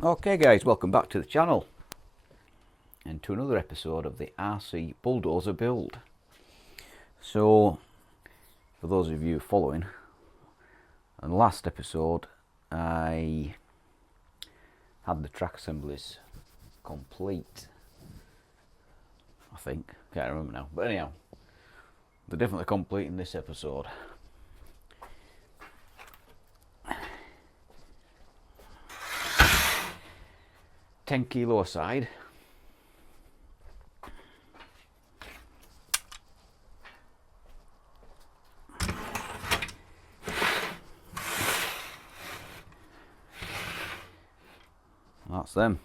Okay guys, welcome back to the channel and to another episode of the RC bulldozer build. So for those of you following, in the last episode I had the track assemblies complete, I think, can't remember now, but anyhow they're definitely complete in this episode. $10 aside. That's them.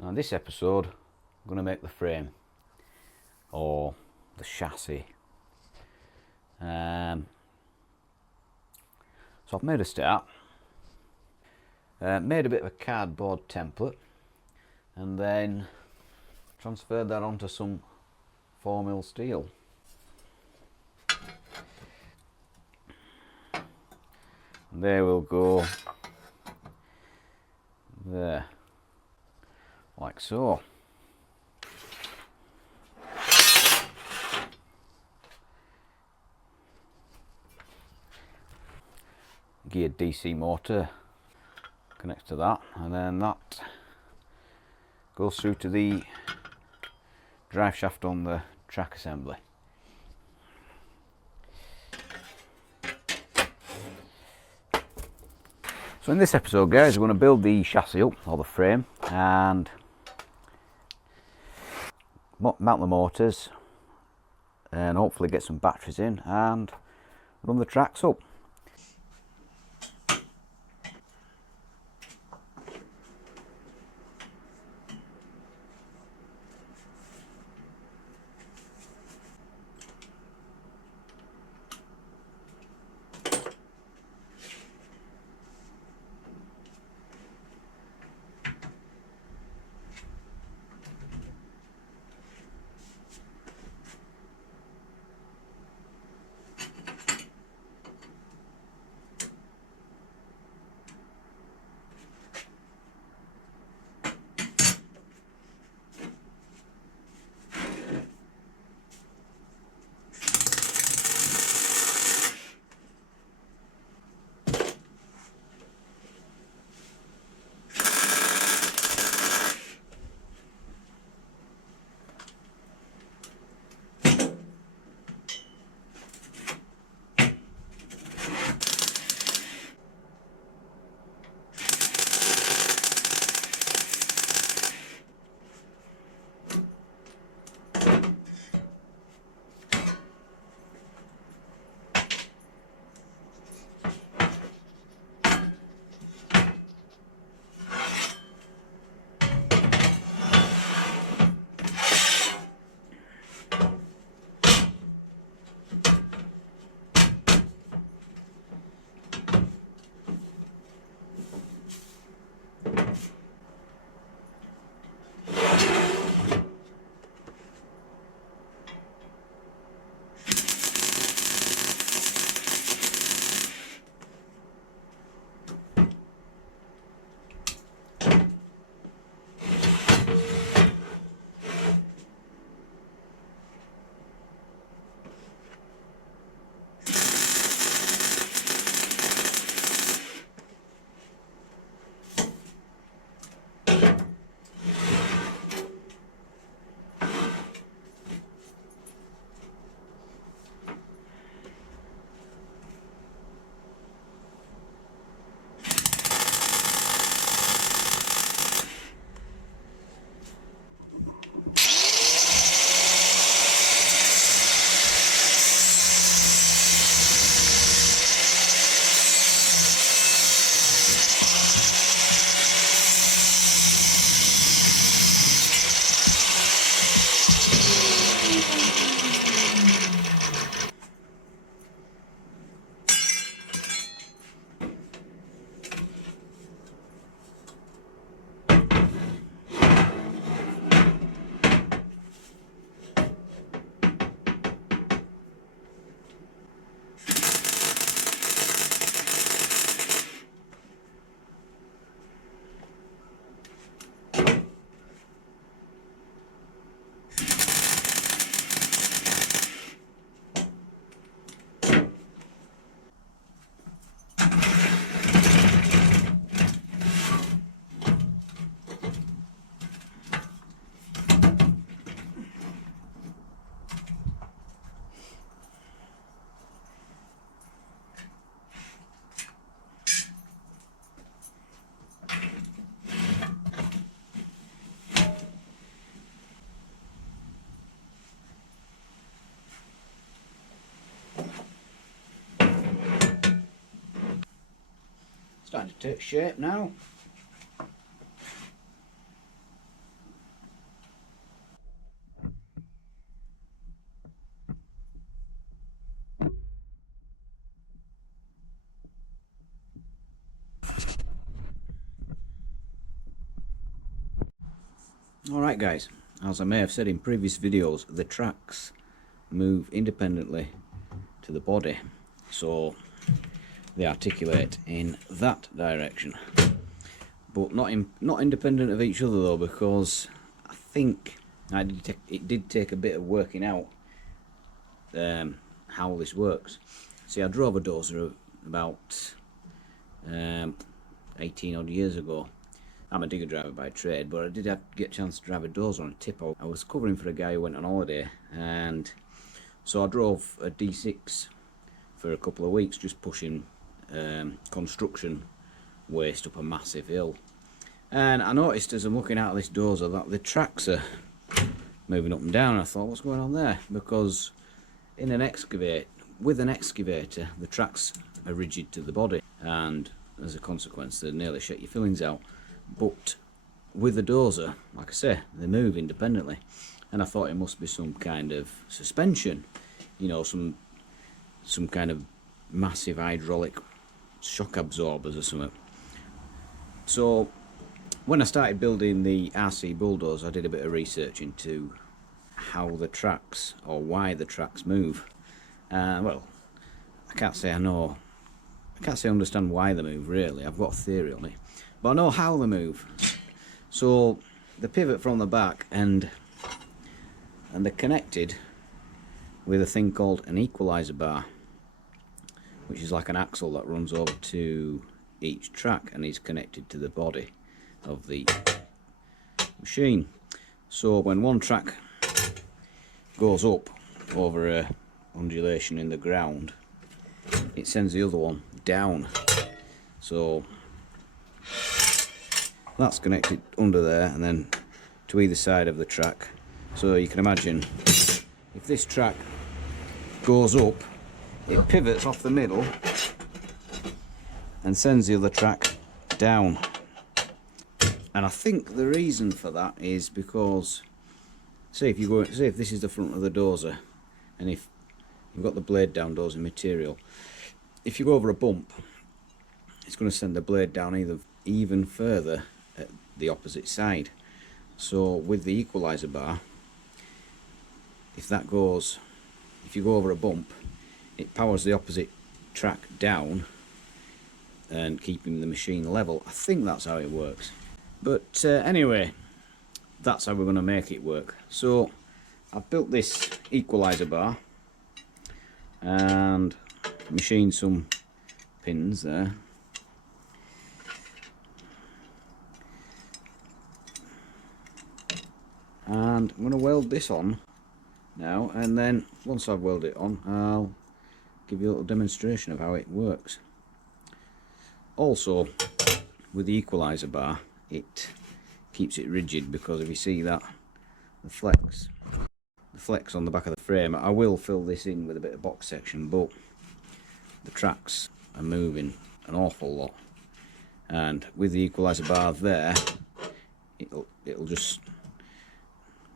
Now in this episode I'm going to make the frame or the chassis. So I've made a start, made a bit of a cardboard template and then transferred that onto some 4mm steel. And there we'll go, there, like so. Geared DC motor connects to that, and then that goes through to the drive shaft on the track assembly. So in this episode guys, we're going to build the chassis up, or the frame, and mount the motors and hopefully get some batteries in and run the tracks up. Starting to take shape now. Alright guys, as I may have said in previous videos, the tracks move independently to the body, so they articulate in that direction, but not independent of each other though, because I think it did take a bit of working out how this works. See, I drove a dozer about 18 odd years ago. I'm a digger driver by trade, but I did get a chance to drive a dozer on a tip out. I was covering for a guy who went on holiday, and so I drove a D6 for a couple of weeks, just pushing construction waste up a massive hill. And I noticed as I'm looking out of this dozer that the tracks are moving up and down, and I thought, what's going on there? Because with an excavator, the tracks are rigid to the body, and as a consequence, they nearly shut your fillings out. But with the dozer, like I say, they move independently, and I thought it must be some kind of suspension, you know, some kind of massive hydraulic shock absorbers or something. So when I started building the RC bulldozer, I did a bit of research into how the tracks, or why the tracks move. Well, I can't say I understand why they move really. I've got a theory on it, but I know how they move. So they pivot from the back, and they're connected with a thing called an equaliser bar, which is like an axle that runs over to each track and is connected to the body of the machine. So when one track goes up over a undulation in the ground, it sends the other one down. So that's connected under there and then to either side of the track. So you can imagine if this track goes up, it pivots off the middle and sends the other track down. And I think the reason for that is because, say if this is the front of the dozer, and if you've got the blade down dozer material, if you go over a bump, it's going to send the blade down even further at the opposite side. So with the equaliser bar, if you go over a bump, it powers the opposite track down and keeping the machine level. I think that's how it works. But anyway, that's how we're going to make it work. So I've built this equaliser bar and machined some pins there. And I'm going to weld this on now, and then once I've welded it on, I'll give you a little demonstration of how it works. Also, with the equaliser bar, it keeps it rigid, because if you see that, the flex on the back of the frame, I will fill this in with a bit of box section, but the tracks are moving an awful lot, and with the equaliser bar there, it'll just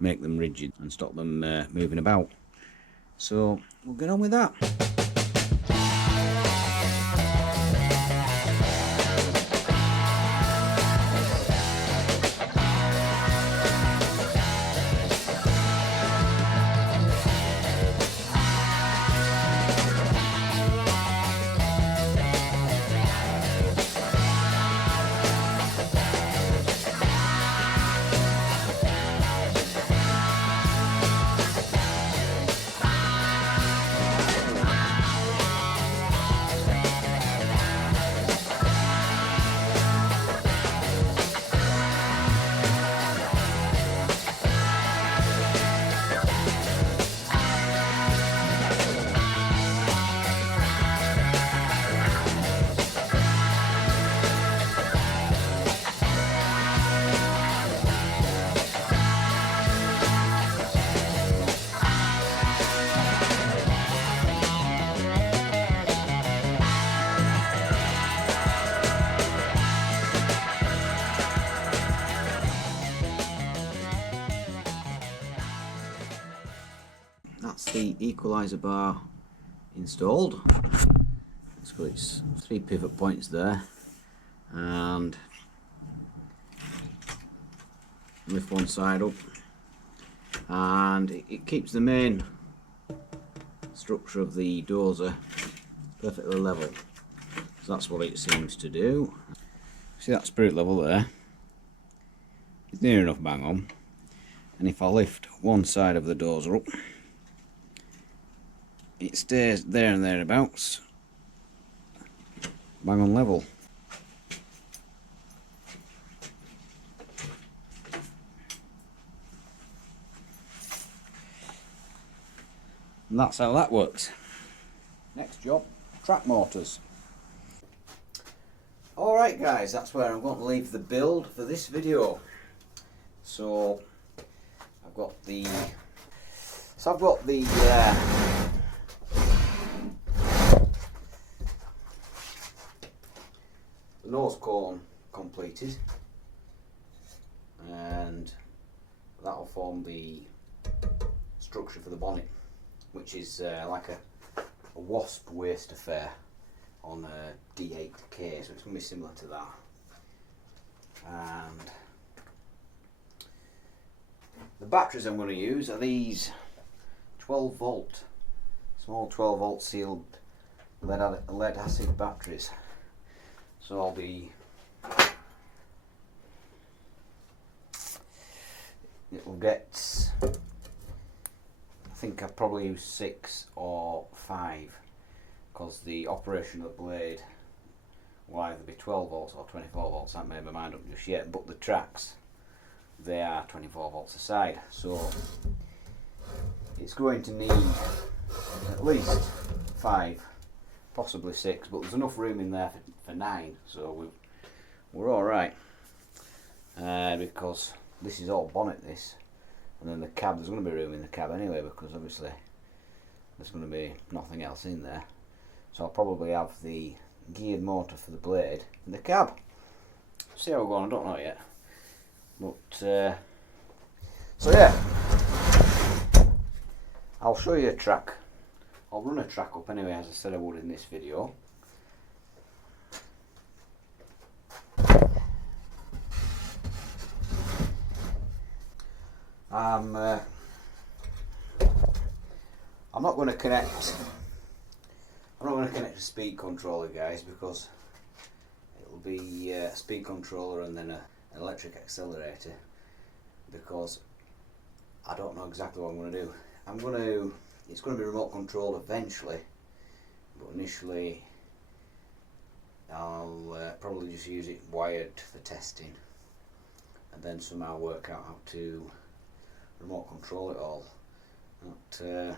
make them rigid and stop them moving about. So we'll get on with that. that's the equaliser bar installed. It's got its 3 pivot points there, and lift one side up, and it keeps the main structure of the dozer perfectly level. So that's what it seems to do. See that spirit level there? It's near enough bang on. And if I lift one side of the dozer up, it stays there and thereabouts, bang on level. And that's how that works. Next job, track motors. Alright guys, that's where I'm going to leave the build for this video. So I've got the nose cone completed, and that'll form the structure for the bonnet, which is like a wasp waist affair on a D8K, so it's going to be similar to that. And the batteries I'm going to use are these 12 volt, small 12 volt sealed lead acid batteries. So I'll be, it will get, I think I've probably used 6 or 5, because the operation of the blade will either be 12 volts or 24 volts. I haven't made my mind up just yet, but the tracks, they are 24 volts a side, so it's going to need at least 5, possibly 6, but there's enough room in there for 9, so we're alright, because this is all bonnet, this, and then the cab, there's going to be room in the cab anyway, because obviously there's going to be nothing else in there. So I'll probably have the geared motor for the blade in the cab. See how we're going, I don't know yet. But, so yeah, I'll show you a track. I'll run a track up anyway, as I said I would in this video. I'm not going to connect. I'm not going to connect a speed controller, guys, because it'll be a speed controller and then an electric accelerator, because I don't know exactly what I'm going to do. It's going to be remote controlled eventually, but initially I'll probably just use it wired for testing, and then somehow work out how to remote control it all. But,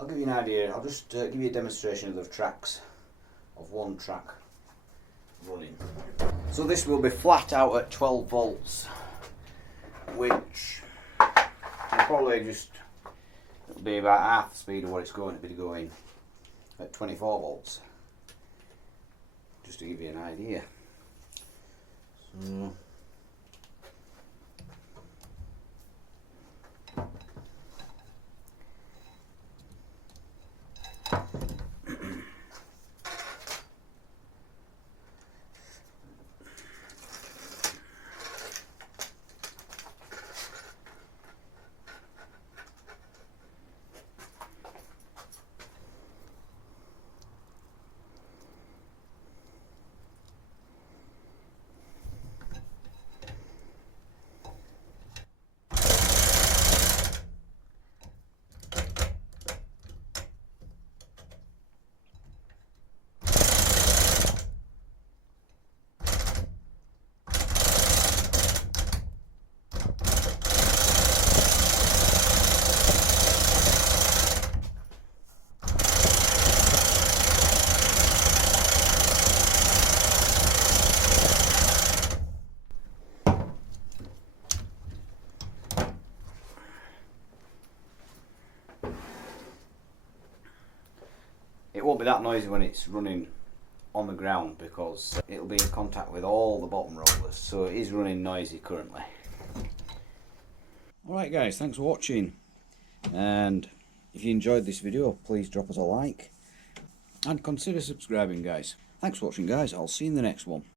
I'll give you an idea. I'll just give you a demonstration of the tracks, of one track running. So this will be flat out at 12 volts, which will probably just, it'll be about half the speed of what it's going to be going at 24 volts, just to give you an idea. So, it won't be that noisy when it's running on the ground, because it'll be in contact with all the bottom rollers, so it is running noisy currently. Alright guys, thanks for watching, and If you enjoyed this video, please drop us a like and consider subscribing, guys. Thanks for watching, guys. I'll see you in the next one.